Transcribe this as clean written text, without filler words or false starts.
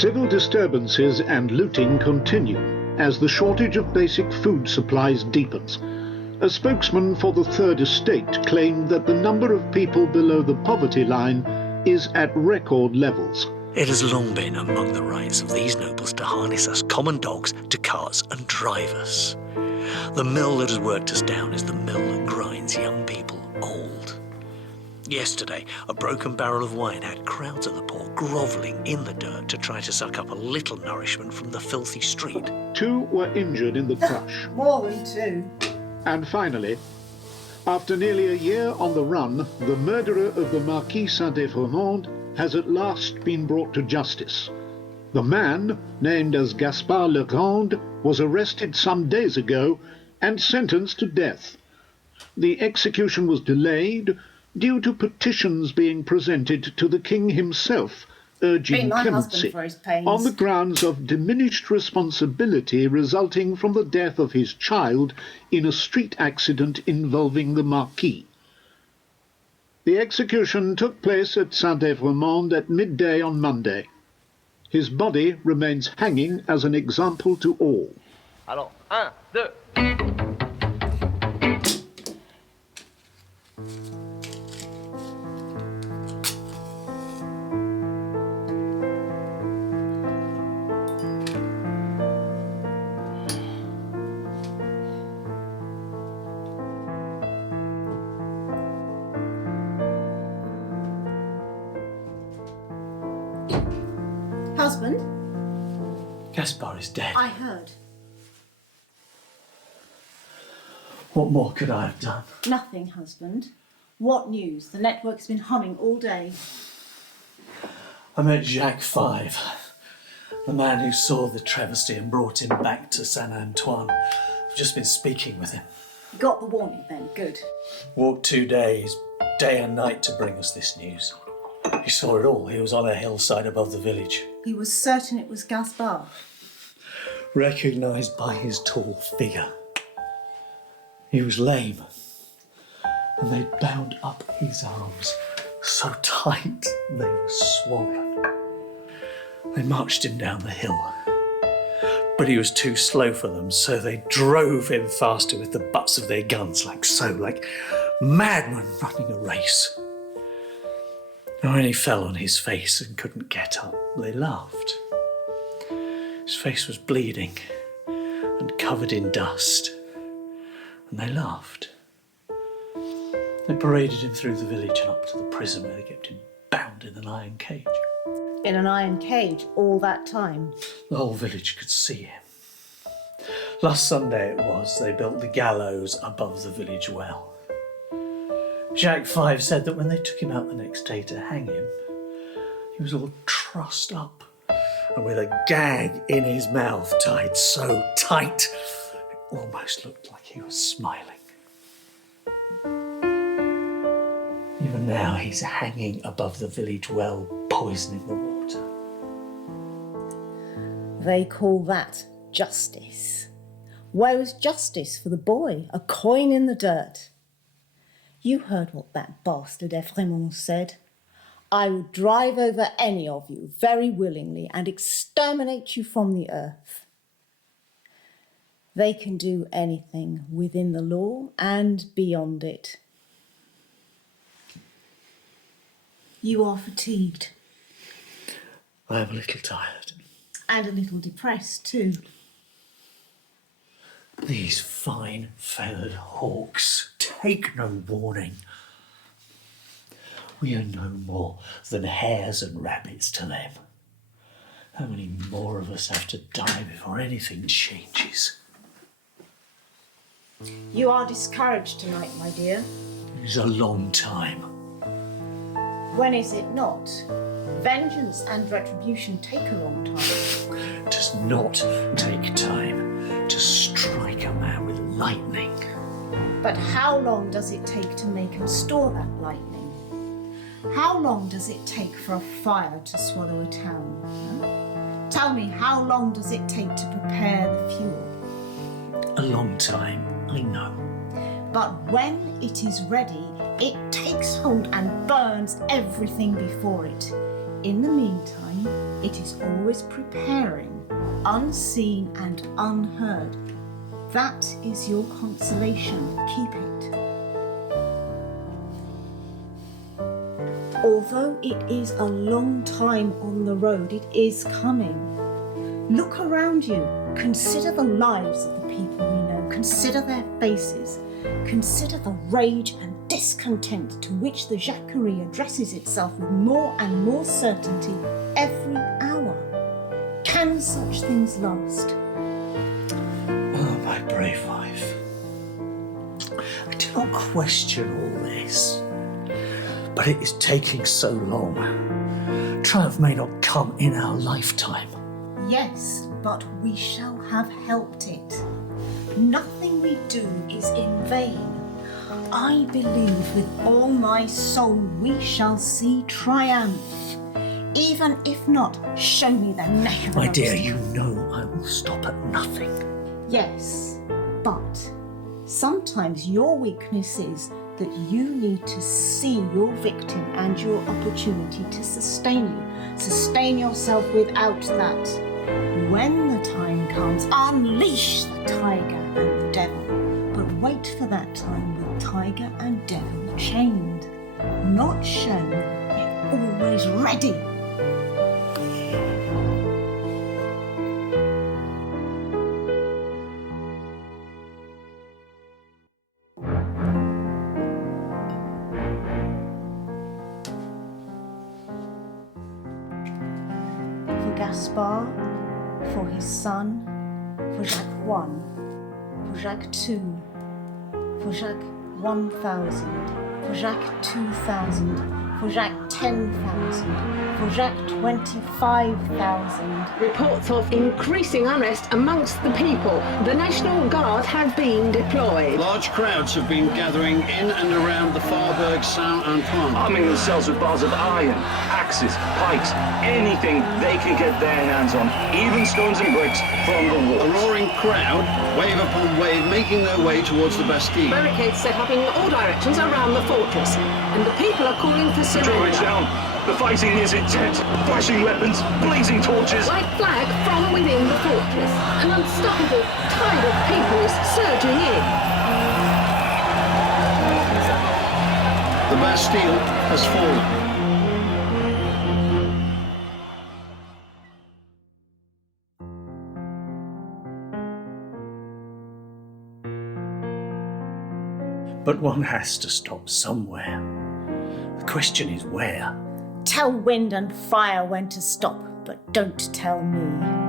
Civil disturbances and looting continue as the shortage of basic food supplies deepens. A spokesman for the Third Estate claimed that the number of people below the poverty line is at record levels. It has long been among the rights of these nobles to harness us common dogs to carts and drive us. The mill that has worked us down is the mill that grinds young people old. Yesterday, a broken barrel of wine had crowds of the poor grovelling in the dirt to try to suck up a little nourishment from the filthy street. 2 were injured in the crush. More than 2. And finally, after nearly a year on the run, the murderer of the Marquis Saint-Effremont has at last been brought to justice. The man, named as Gaspard Legrand, was arrested some days ago and sentenced to death. The execution was delayed due to petitions being presented to the king himself urging clemency on the grounds of diminished responsibility resulting from the death of his child in a street accident involving the Marquis. The execution took place at Saint-Effremont at midday on Monday. His body remains hanging as an example to all. Alors, 1, 2... Husband? Gaspard is dead. I heard. What more could I have done? Nothing, husband. What news? The network's been humming all day. I met Jacques Five, the man who saw the travesty and brought him back to Saint-Antoine. I've just been speaking with him. You got the warning then, good. Walked 2 days, day and night, to bring us this news. He saw it all. He was on a hillside above the village. He was certain it was Gaspard. Recognised by his tall figure. He was lame, and they bound up his arms so tight they were swollen. They marched him down the hill, but he was too slow for them, so they drove him faster with the butts of their guns, like madmen running a race. And when he fell on his face and couldn't get up, they laughed. His face was bleeding and covered in dust, and they laughed. They paraded him through the village and up to the prison where they kept him bound in an iron cage. In an iron cage all that time? The whole village could see him. Last Sunday it was, they built the gallows above the village well. Jacques Five said that when they took him out the next day to hang him, he was all trussed up and with a gag in his mouth tied so tight it almost looked like he was smiling. Even now he's hanging above the village well, poisoning the water. They call that justice. Where was justice for the boy? A coin in the dirt. You heard what that bastard Effremont said. I will drive over any of you very willingly and exterminate you from the earth. They can do anything within the law and beyond it. You are fatigued. I am a little tired. And a little depressed too. These fine feathered hawks take no warning. We are no more than hares and rabbits to them. How many more of us have to die before anything changes? You are discouraged tonight, my dear. It is a long time. When is it not? Vengeance and retribution take a long time. It does not take time to strike a man with lightning. But how long does it take to make and store that lightning? How long does it take for a fire to swallow a town? Huh? Tell me, how long does it take to prepare the fuel? A long time, I know. But when it is ready, it takes hold and burns everything before it. In the meantime, it is always preparing, unseen and unheard. That is your consolation. Keep it. Although it is a long time on the road, it is coming. Look around you. Consider the lives of the people we know. Consider their faces. Consider the rage and discontent to which the Jacquerie addresses itself with more and more certainty every hour. Can such things last? Oh, my brave wife. I do not question all this, but it is taking so long. Triumph may not come in our lifetime. Yes, but we shall have helped it. Nothing we do is in vain. I believe with all my soul we shall see triumph. Even if not, show me the neck of the My dear, monster. you know I will stop at nothing. Yes, but sometimes your weakness is that you need to see your victim and your opportunity to sustain you. Sustain yourself without that. When the time comes, unleash the tiger and the devil. But wait for that time with tiger and devil chained. Not shown, yet always ready. For Gaspard, for his son, for Jacques I, for Jacques II, for Jacques 1000, for Jacques 2000, for Jacques 10,000, for Jacques 25,000. Reports of increasing unrest amongst the people. The National Guard have been deployed. Large crowds have been gathering in and around the Faubourg Saint-Antoine. Arming themselves with bars of iron, axes, pikes, anything they can get their hands on, even stones and bricks from the A walls. roaring crowd, wave upon wave, making their way towards the Bastille. Barricades set up in all directions around the fortress, and the people are calling for The drawbridge surrender. down. The fighting is intense. Flashing weapons, blazing torches. White flag from within the fortress. An unstoppable tide of people is surging in. The Bastille has fallen. But one has to stop somewhere. The question is where. Tell wind and fire when to stop, but don't tell me.